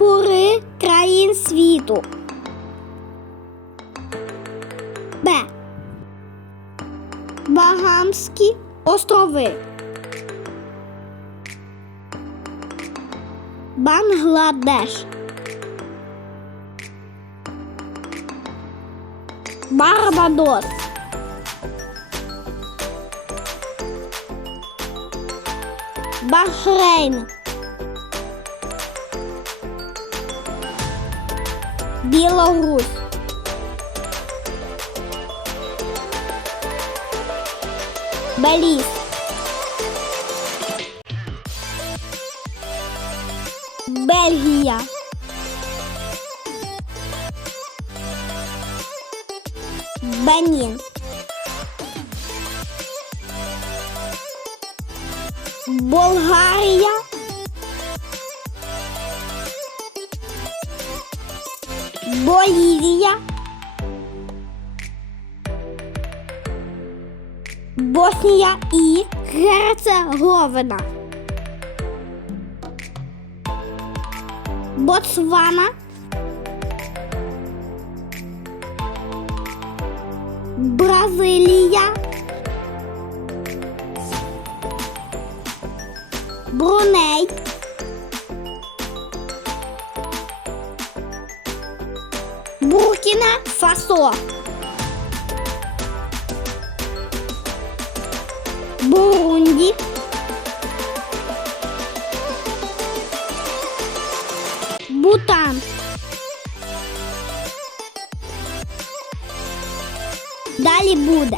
Прапори країн світу. Б. Багамські острови. Бангладеш. Барбадос. Бахрейн. Білорусь. Беліз. Бельгія. Бенін. Болгарія. Болівія. Боснія і Герцеговина. Ботсвана. Бразилія. Бруней. Буркіна Фасо. Бурунді. Бутан. Далі буде.